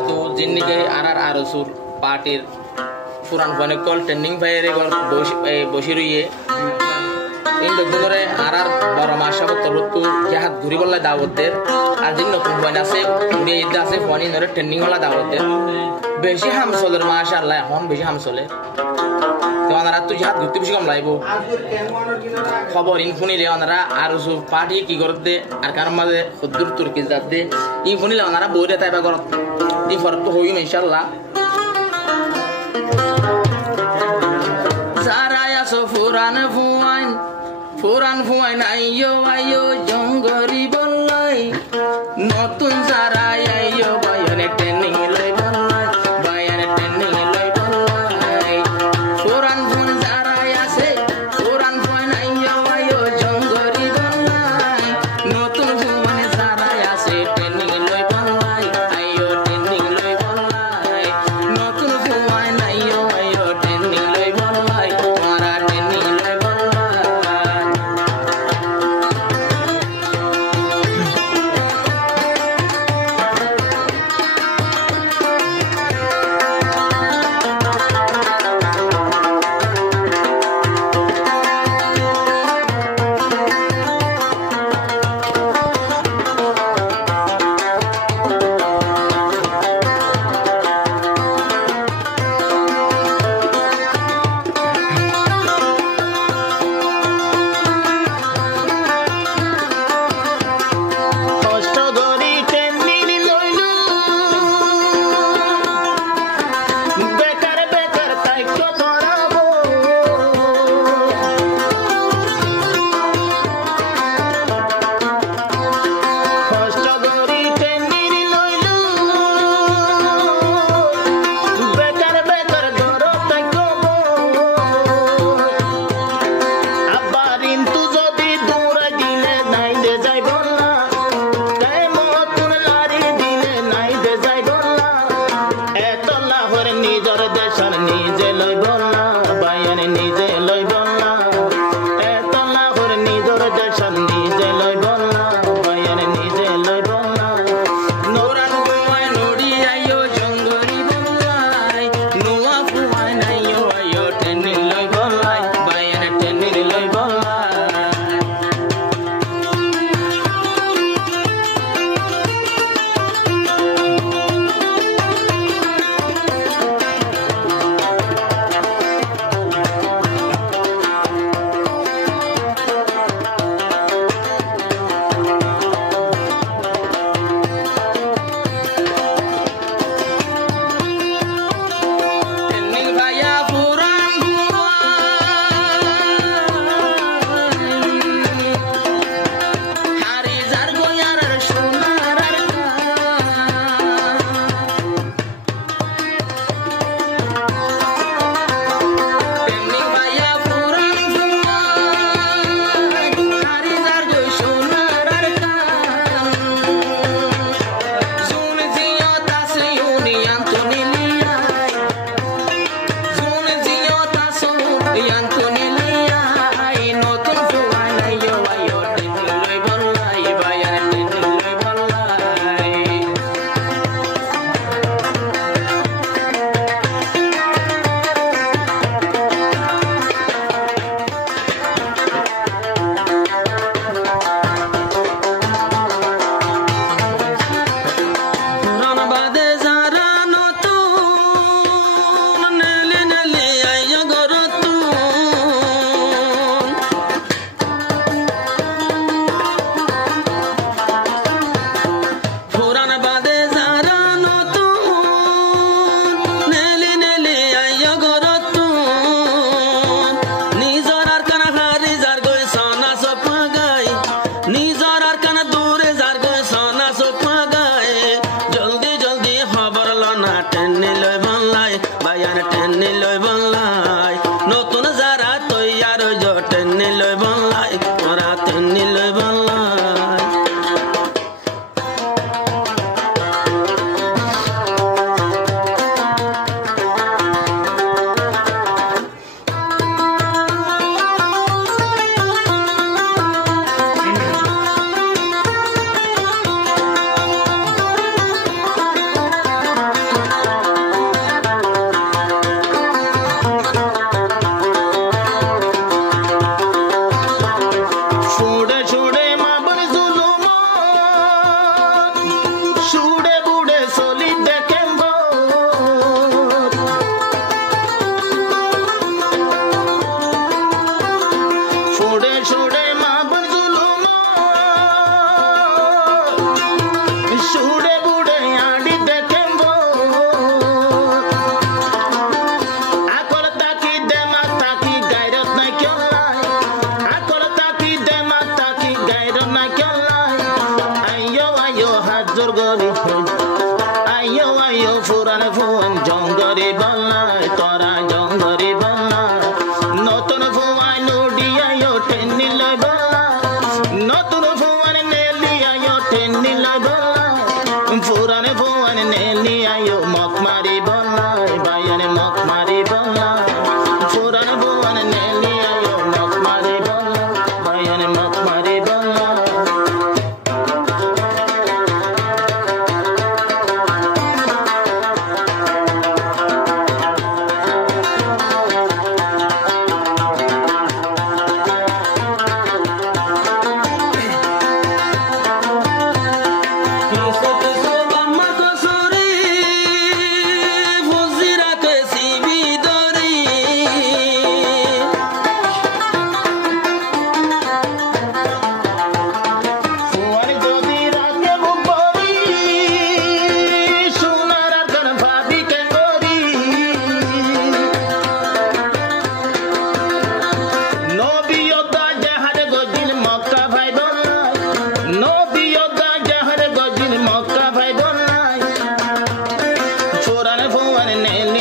তো জিন্নিকে আর সুর পার্টির পুরান ফোনে কল ট্রেন্ডিং বাইরে বসি রইয়ে এই ধরে আর বড় মাসা তরুত্তু যাহাত ঘুরি বললা দাওয়াতের আর দিন নতুন ফোন আছে ঘুরে ঈদ আছে ফোন ধরে ট্রেন্ডিং হলা দাওয়াতের বেশি হাম চলের মাশাআল্লাহ এখন বেশি হাম চলে তো ওনারা তুই যাহাত ঘুরতে বেশি কম লাইব খবর ইন শুনিলে ওনারা আর পার্টি কি করতে আর কারণ মাঝে দূর তুর্কি যাতে ইন শুনিলে ওনারা বইরে তাইবা করত ই ফরক তো হইম ইনশাআল্লাহ সারায়া সো ফুরান ফুয়াইন আইয়ো জঙ্গরি বললাই নতুন সারাই আইয়ো বায়নে ট্রেনিং লই বললাই বায়নে ট্রেনিং লই বললাই ফুরান ফুন সারাই আছে ফুরান ফুয়াইন আইয়ো জঙ্গরি বললাই নতুন ফুয়ানে সারাই আছে ট্রেনিং লই বললাই আইয়ো ট্রেনিং লই বললাই নতুন ফুয়াইন আইয়ো ট্রেনিং লই বললাই মারা ট্রেনিং লই বললাই ফুরান ফুয়ান জঙ্গরি বল্লায় তোরা জঙ্গরি বল্লায় নতুন ফুয়ান উডিয়ায় টেনিলয় বল্লায় নতুন ফুয়ান নেলিয়ায় টেনিলয় বল্লায় ফুরান ফুয়ান নেলিয়ায় মকমারি বল্লায় বায়ান মকমারি বল্লায় ফুরান ফুয়ান নেলিয়ায় মকমারি বল্লায় বায়ান মকমারি বল্লায় Nene